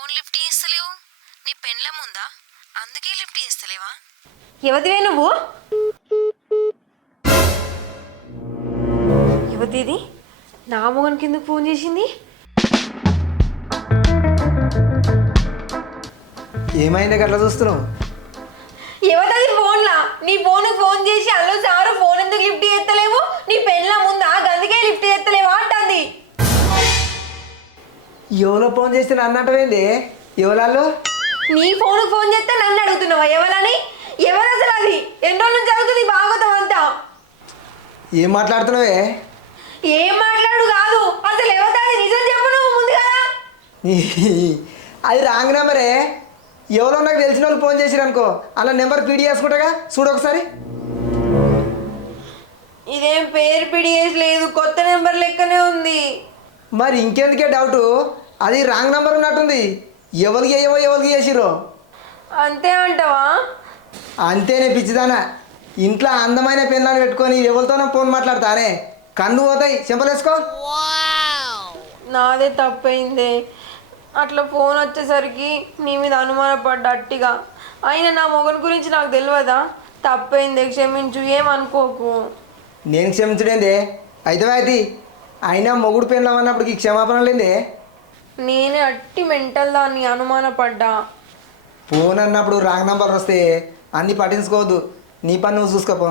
Phone lift చేస్తలేవు. నీ పెన్లం ఉందా? అందుకే లిఫ్ట్ చేస్తలేవా? యువతివే నువ్వు? యువతిది నా మొగన్ కిందకు ఫోన్ చేసింది. ఏమైంది అట్లా చూస్తున్నావు? యువతది ఫోన్లా నీ ఫోన్కి ఫోన్ చేసి అల్లో సారు ఫోన్ ఎందుకు లిఫ్ట్ చేస్తలేవు, నీ పెన్లం ఉందా అందుకే లిఫ్ట్ చేస్తలేవా అంటుంది. ఎవరో ఫోన్ చేస్తే నన్ను అంటవేంది? ఎవరాళ్ళు? నీ ఫోన్కి ఫోన్ చేస్తే నన్ను అడుగుతున్నావా ఎవరని? ఎవరు అసలు అది? ఎన్ని రోజుల నుంచి జరుగుతుంది భాగవతం అంతా? ఏం మాట్లాడుతున్నావే? ఏం మాట్లాడు కాదు, అసలు ఎవరిది నిజం చెప్పు నువ్వు ముందు కదా. అది రాంగ్ నెంబరే. ఎవరో నాకు తెలిసిన వాళ్ళు ఫోన్ చేసిరు అనుకో, అలా నెంబర్ పీడి చేసుకుంటాగా, చూడు ఒకసారి. ఇదేం పేరు పిడియేసి లేదు, కొత్త నెంబర్ లెక్కనే ఉంది. మరి ఇంకెందుకే డౌటు? అది రాంగ్ నెంబర్ ఉన్నట్టుంది. ఎవరికి చేయవో ఎవరికి చేసిరో. అంతే అంటావా? అంతేనే పిచ్చిదానా. ఇంట్లో అందమైన పెళ్ళాన్ని పెట్టుకొని ఎవరితోనో ఫోన్ మాట్లాడతానే, కన్ను పోతాయి. చెంపలేసుకో. నాదే తప్పైందే. అట్లా ఫోన్ వచ్చేసరికి నీ మీద అనుమానపడ్డా అట్టిగా. అయినా నా మొగన్ గురించి నాకు తెలియదా? తప్పైందే, క్షమించు, ఏమనుకోకు. నేను క్షమించడేందే? అయితే అయినా మొగుడు పెళ్ళాం అన్నప్పటికి క్షమాపణ లేదే? నేనే అట్టి మెంటల్ దాన్ని అనుమానపడ్డా. ఫోన్ అన్నప్పుడు రాంగ్ నంబర్ వస్తే అన్నీ పట్టించుకోవద్దు. నీ పని నువ్వు చూసుకోపో.